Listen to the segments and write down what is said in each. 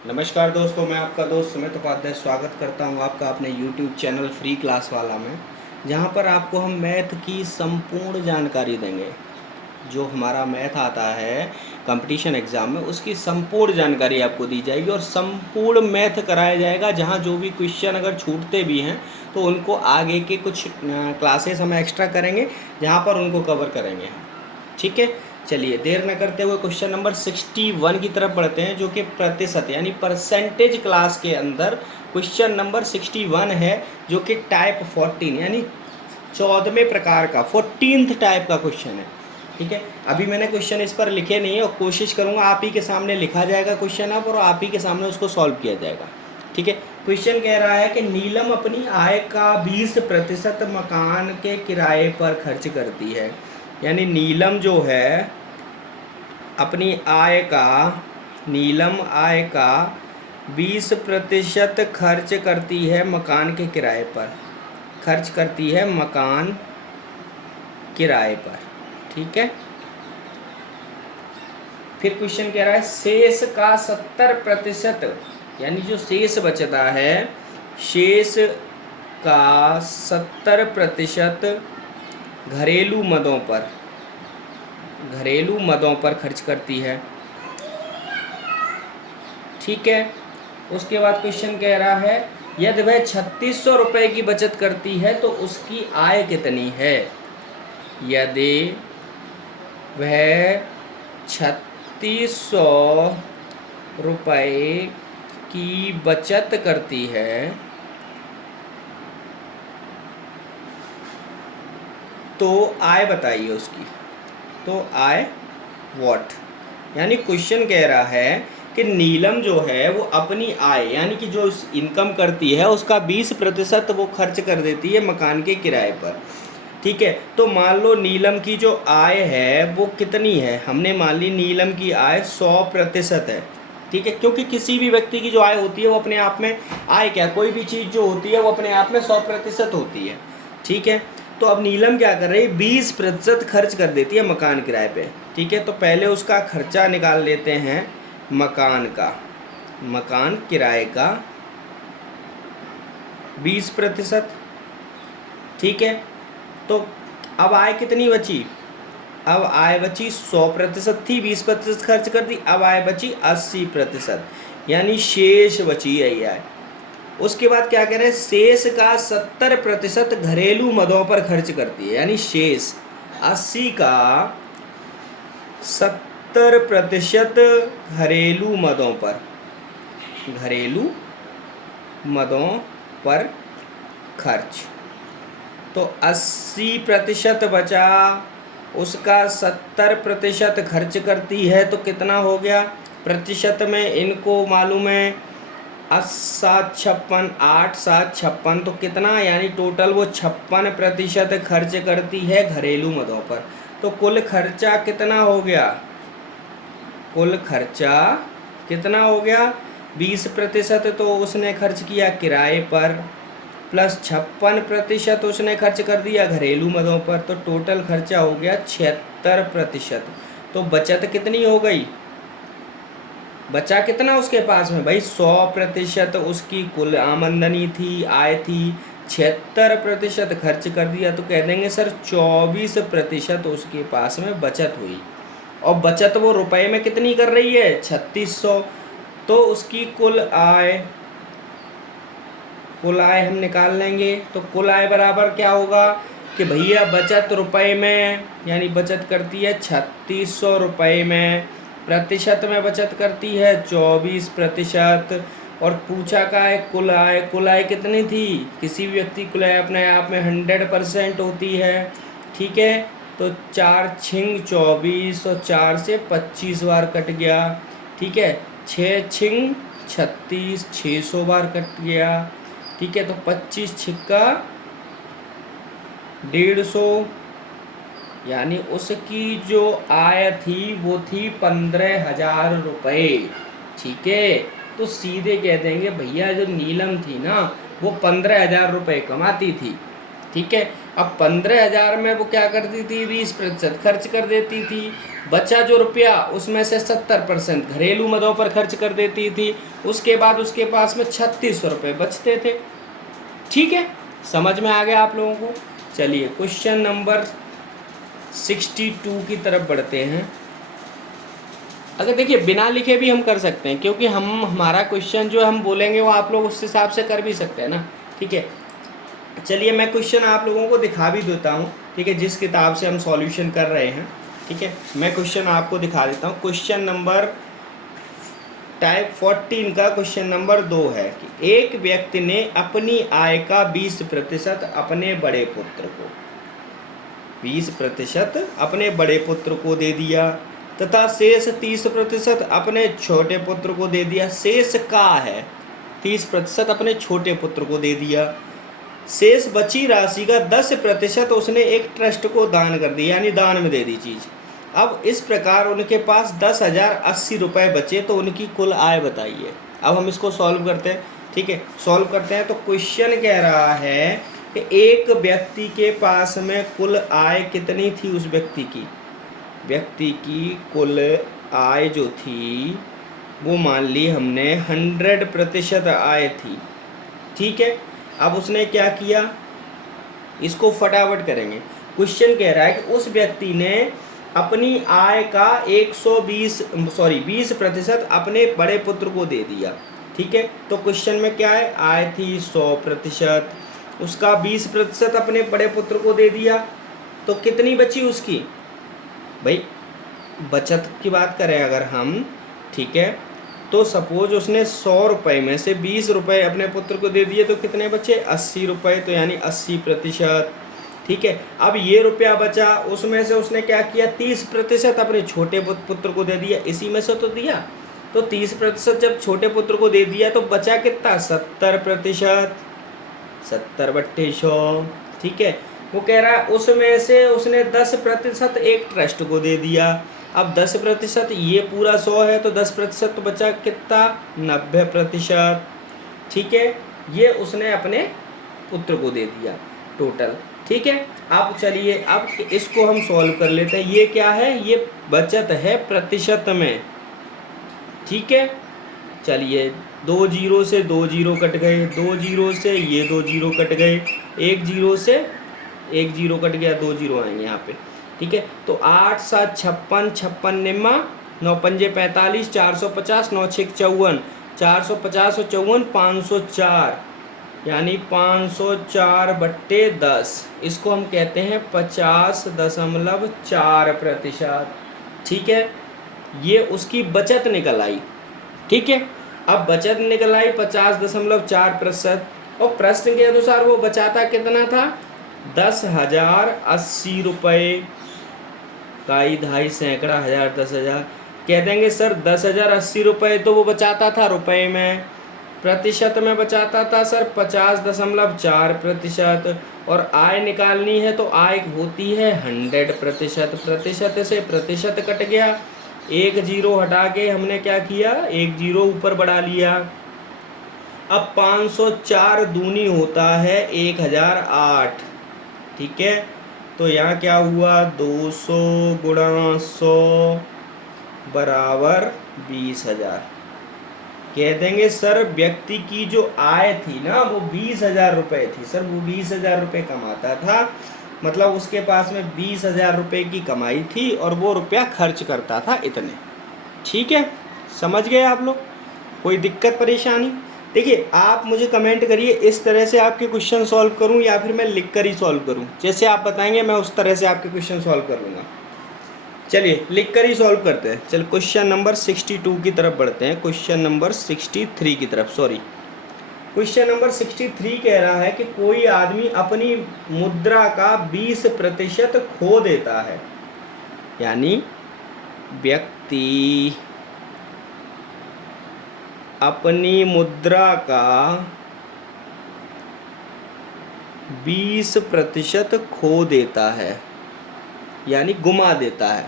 नमस्कार दोस्तों, मैं आपका दोस्त सुमित उपाध्याय स्वागत करता हूं आपका अपने YouTube चैनल फ्री क्लास वाला में, जहां पर आपको हम मैथ की संपूर्ण जानकारी देंगे। जो हमारा मैथ आता है कंपटीशन एग्ज़ाम में, उसकी संपूर्ण जानकारी आपको दी जाएगी और संपूर्ण मैथ कराया जाएगा। जहां जो भी क्वेश्चन अगर छूटते भी हैं तो उनको आगे के कुछ क्लासेस हम एक्स्ट्रा करेंगे, जहां पर उनको कवर करेंगे। ठीक है, चलिए देर न करते हुए क्वेश्चन नंबर 61 की तरफ बढ़ते हैं, जो कि प्रतिशत यानी परसेंटेज क्लास के अंदर क्वेश्चन नंबर 61 है, जो कि टाइप 14 यानी 14वें प्रकार का 14th टाइप का क्वेश्चन है। ठीक है, अभी मैंने क्वेश्चन इस पर लिखे नहीं है और कोशिश करूँगा आप ही के सामने लिखा जाएगा क्वेश्चन अब, और आप ही के सामने उसको सॉल्व किया जाएगा। ठीक है, क्वेश्चन कह रहा है कि नीलम अपनी आय का 20% मकान के किराए पर खर्च करती है। यानी नीलम जो है अपनी नीलम आय का 20% खर्च करती है मकान के किराए पर, खर्च करती है मकान किराए पर। ठीक है, फिर क्वेश्चन कह रहा है शेष का 70%, यानी जो शेष बचता है, शेष का 70% घरेलू मदों पर खर्च करती है। ठीक है, उसके बाद क्वेश्चन कह रहा है यदि वह 3600 रुपये की बचत करती है तो उसकी आय कितनी है। यदि वह 3600 रुपये की बचत करती है तो आय बताइए उसकी। तो आय व्हाट, यानी क्वेश्चन कह रहा है कि नीलम जो है वो अपनी आय यानी कि जो इनकम करती है उसका 20% वो खर्च कर देती है मकान के किराए पर। ठीक है, तो मान लो नीलम की जो आय है वो कितनी है। हमने मान ली नीलम की आय 100% है। ठीक है, क्योंकि किसी भी व्यक्ति की जो आय होती है वो अपने आप में आय क्या, कोई भी चीज़ जो होती है वो अपने आप में 100% होती है। ठीक है, तो अब नीलम क्या कर रही है, 20% खर्च कर देती है मकान किराए पे। ठीक है, तो पहले उसका खर्चा निकाल लेते हैं मकान किराए का 20%। ठीक है, तो अब आय कितनी बची, अब आय बची 100% थी, 20% खर्च कर दी, अब आय बची 80%, यानी शेष बची यही आय। उसके बाद क्या कह रहे हैं, शेष का 70% घरेलू मदों पर खर्च करती है। यानी शेष 80 का 70% घरेलू मदों पर खर्च। तो 80% बचा, उसका 70% खर्च करती है, तो कितना हो गया प्रतिशत में, इनको मालूम है 7 8 7 56, तो कितना, यानी टोटल वो 56% खर्च करती है घरेलू मदों पर। तो कुल खर्चा कितना हो गया, कुल खर्चा कितना हो गया, 20% तो उसने खर्च किया किराए पर, प्लस 56% उसने खर्च कर दिया घरेलू मदों पर, तो टोटल खर्चा हो गया 76%। तो बचत कितनी हो गई, बचा कितना उसके पास में भाई, 100% उसकी कुल आमदनी थी, आय थी, 76% खर्च कर दिया, तो कह देंगे सर 24% उसके पास में बचत हुई। और बचत वो रुपए में कितनी कर रही है, 3600। तो उसकी कुल आय हम निकाल लेंगे। तो कुल आय बराबर क्या होगा कि भैया बचत रुपए में, यानी बचत करती है 3600 रुपये में, प्रतिशत में बचत करती है 24%, और पूछा का है कुल आय कितनी थी, किसी भी व्यक्ति कुल आय अपने आप में 100% होती है। ठीक है, तो 4 छिंग 24 और 4 से 25 बार कट गया। ठीक है, 6 छिंग 36, 600 बार कट गया। ठीक है, तो 25 छिक्का 150, यानी उसकी जो आय थी वो थी 15,000 रुपये। ठीक है, तो सीधे कह देंगे भैया जो नीलम थी ना वो 15,000 रुपये कमाती थी। ठीक है। अब 15,000 में वो क्या करती थी, 20% खर्च कर देती थी। बचा जो रुपया उसमें से 70% घरेलू मदों पर खर्च कर देती थी। उसके बाद उसके पास में 3600 रुपये बचते थे। ठीक है, समझ में आ गया आप लोगों को। चलिए क्वेश्चन नंबर 62 की तरफ बढ़ते हैं। अगर देखिए बिना लिखे भी हम कर सकते हैं, क्योंकि हमारा क्वेश्चन जो हम बोलेंगे वो आप लोग उस हिसाब से कर भी सकते हैं ना। ठीक है, चलिए मैं क्वेश्चन आप लोगों को दिखा भी देता हूँ। ठीक है, जिस किताब से हम सॉल्यूशन कर रहे हैं। ठीक है, मैं क्वेश्चन आपको दिखा देता हूँ। क्वेश्चन नंबर टाइप 14 का क्वेश्चन नंबर 2 है कि एक व्यक्ति ने अपनी आय का 20% अपने बड़े पुत्र को 20% अपने बड़े पुत्र को दे दिया तथा शेष 30% अपने छोटे पुत्र को दे दिया। शेष का है 30% अपने छोटे पुत्र को दे दिया। शेष बची राशि का 10% उसने एक ट्रस्ट को दान कर दिया, यानी दान में दे दी चीज़। अब इस प्रकार उनके पास 10,080 रुपये बचे, तो उनकी कुल आय बताइए। अब हम इसको सॉल्व करते हैं। ठीक है, सॉल्व करते हैं। तो क्वेश्चन कह रहा है कि एक व्यक्ति के पास में कुल आय कितनी थी, उस व्यक्ति की कुल आय जो थी वो मान ली हमने 100% आय थी। ठीक है, अब उसने क्या किया, इसको फटाफट करेंगे। क्वेश्चन कह रहा है कि उस व्यक्ति ने अपनी आय का 20% अपने बड़े पुत्र को दे दिया। ठीक है, तो क्वेश्चन में क्या है, आय थी 100%, उसका 20% अपने बड़े पुत्र को दे दिया, तो कितनी बची उसकी। भाई बचत की बात करें अगर हम, ठीक है, तो सपोज उसने 100 रुपये में से 20 रुपये अपने पुत्र को दे दिए, तो कितने बचे, 80 रुपये, तो यानी 80%। ठीक है, अब ये रुपया बचा, उसमें से उसने क्या किया, 30% अपने छोटे पुत्र को दे दिया, इसी में से तो दिया। तो 30% जब छोटे पुत्र को दे दिया तो बचा कितना, 70%, 70/100। ठीक है, वो कह रहा है उसमें से उसने 10% एक ट्रस्ट को दे दिया। अब 10%, ये पूरा 100 है तो 10% तो बचा कितना, 90%। ठीक है, ये उसने अपने पुत्र को दे दिया टोटल। ठीक है, अब चलिए अब इसको हम सॉल्व कर लेते हैं। ये क्या है, ये बचत है प्रतिशत में। ठीक है, चलिए 2 जीरो से 2 जीरो कट गए, 2 जीरो से ये 2 जीरो कट गए, 1 जीरो से 1 जीरो कट गया, 2 जीरो आएंगे यहाँ पे। ठीक है, तो 8 7 56, 56 निम्मा, 9 पंजे 45, 450, 9 6 54, 450 और 54, 504, यानी 504/10। इसको हम कहते हैं 50.4%। ठीक है, ये उसकी बचत निकल आई। ठीक है, अब बचत निकल आई 50.4%, और प्रश्न के अनुसार वो बचाता कितना था, 10,080 रुपये। काई धाई सैकड़ा हज़ार 10,000, कह देंगे सर 10,080 रुपये तो वो बचाता था रुपए में, प्रतिशत में बचाता था सर 50.4%, और आय निकालनी है तो आय होती है 100%। प्रतिशत से प्रतिशत कट गया, 1 जीरो हटा के हमने क्या किया, 1 जीरो ऊपर बढ़ा लिया। अब 504 दूनी होता है 1008। ठीक है, तो यहाँ क्या हुआ, 200 गुणा 100 बराबर 20,000। कह देंगे सर व्यक्ति की जो आय थी ना वो 20,000 रुपये थी। सर वो 20,000 रुपये कमाता था, मतलब उसके पास में 20,000 रुपये की कमाई थी और वो रुपया खर्च करता था इतने। ठीक है, समझ गए आप लोग, कोई दिक्कत परेशानी। देखिए आप मुझे कमेंट करिए, इस तरह से आपके क्वेश्चन सॉल्व करूं या फिर मैं लिख कर ही सॉल्व करूं, जैसे आप बताएंगे मैं उस तरह से आपके क्वेश्चन सॉल्व कर लूँगा। चलिए लिख कर ही सॉल्व करते हैं। चल क्वेश्चन नंबर 62 की तरफ बढ़ते हैं, क्वेश्चन नंबर 63 की तरफ, सॉरी क्वेश्चन नंबर 63 कह रहा है कि कोई आदमी अपनी मुद्रा का 20% खो देता है, यानी व्यक्ति अपनी मुद्रा का 20% खो देता है, यानी गुमा देता है।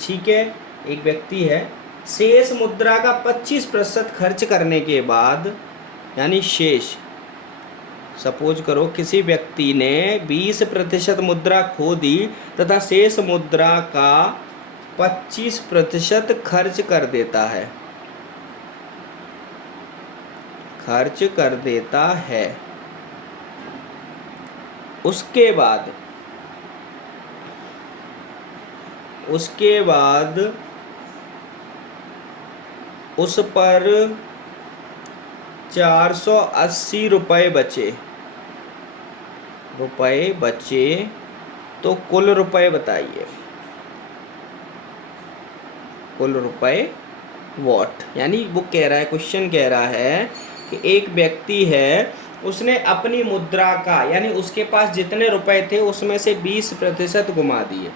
ठीक है, एक व्यक्ति है, शेष मुद्रा का 25% खर्च करने के बाद, यानी शेष सपोज करो किसी व्यक्ति ने 20% मुद्रा खो दी तथा शेष मुद्रा का 25% खर्च कर देता है, उसके बाद उस पर 480 रुपये बचे तो कुल रुपए बताइए, कुल रुपए वॉट। यानी वो कह रहा है, क्वेश्चन कह रहा है कि एक व्यक्ति है, उसने अपनी मुद्रा का यानी उसके पास जितने रुपए थे उसमें से 20% घुमा दिए,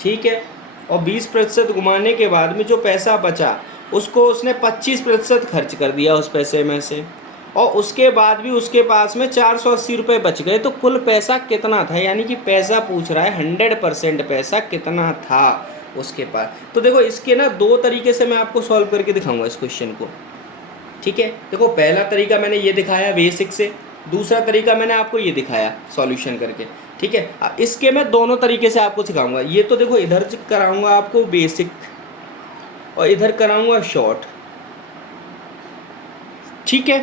ठीक है, और 20% घुमाने के बाद में जो पैसा बचा उसको उसने 25% खर्च कर दिया उस पैसे में से, और उसके बाद भी उसके पास में 480 रुपये बच गए, तो कुल पैसा कितना था। यानी कि पैसा पूछ रहा है 100% पैसा कितना था उसके पास। तो देखो इसके ना दो तरीके से मैं आपको सॉल्व करके दिखाऊंगा इस क्वेश्चन को, ठीक है। देखो पहला तरीका मैंने ये दिखाया बेसिक से, दूसरा तरीका मैंने आपको ये दिखाया सॉल्यूशन करके, ठीक है। इसके मैं दोनों तरीके से आपको सिखाऊंगा। ये तो देखो इधर कराऊंगा आपको बेसिक और इधर कराऊंगा शॉर्ट, ठीक है।